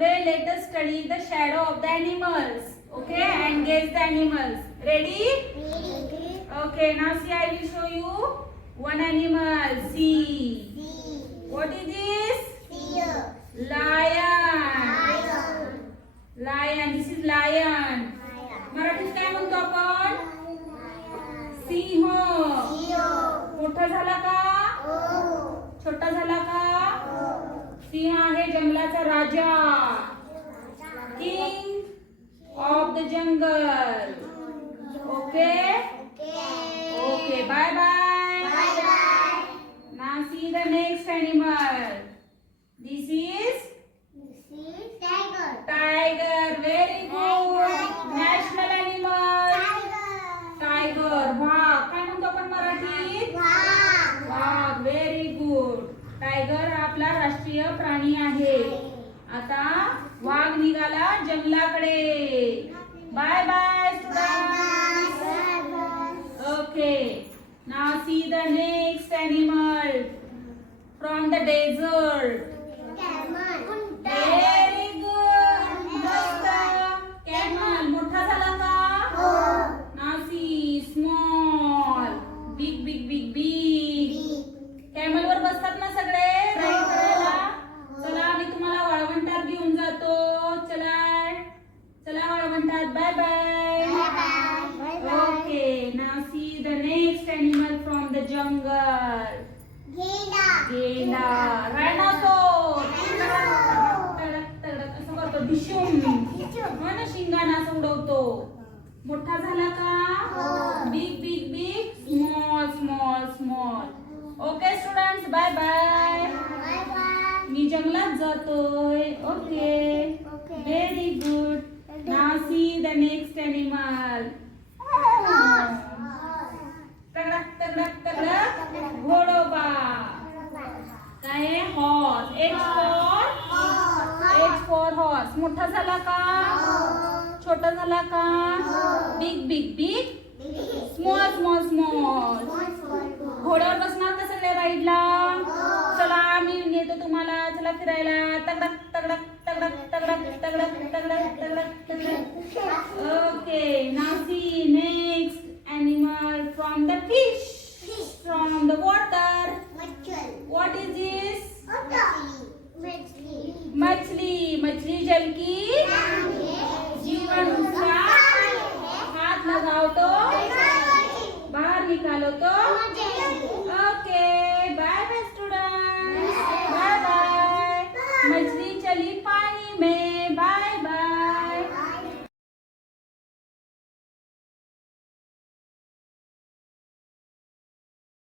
Today let us study the shadow of the animals. Okay, and guess the animals. Ready? Ready. Okay, now see, I will show you one animal. See. What is this? Seal. Lion. Lion. Lion. This is lion. मराठीत काय म्हणतो आपण? सिंह. मोठा झाला का? छोटा झाला का? सिंह आहे जंगलाचा राजा. King of the jungle. Okay okay. Bye bye. Now see the next animal. This is tiger. Very good. National animal tiger. वाघ. काय म्हणतो आपण मराठीत? वाघ. Very good. टायगर हा आपला राष्ट्रीय प्राणी आहे. आता वाघ निघाला जंगलाकडे. Bye bye students. Okay. Now see the next animal from the desert. Very good. मस्त. कॅमल. मोठा झाला का? Now see small. Big big big big. Camel वर बसतात ना सगळे राईड करायला. चला मी तुम्हाला वाळवंटात घेऊन जातो. चला चला वाळवंटात. Bye bye. Okay. Now see the next animal from the jungle. गेंडा. रायनासोर. तडक तडक असं करतो. डिशूम. हो ना, शिंगाना असं उडवतो. मोठा झाला का? Big big big. Small small small. Okay students. Bye bye. मी जंगलात जातोय. Okay. Very good. Now see the next animal. तगडक तगडक तगडक. घोडोबा. काय आहे? हॉर्स. H for horse. मोठा झाला का? छोटा झाला का? Big big big. Small small small. घोड्यावर बसणार का सगळ्या राईडला? चला मी नेतो तुम्हाला. चला फिरायला. तगडक तगडक तगडक तगडक तगडक तगडक तगडक तगडक. Okay. Now see next animal from the fish. From the water. What is this? मछली. मछली जल की जीवन उसका हाथ लगाओ तो बाहर निकालो तो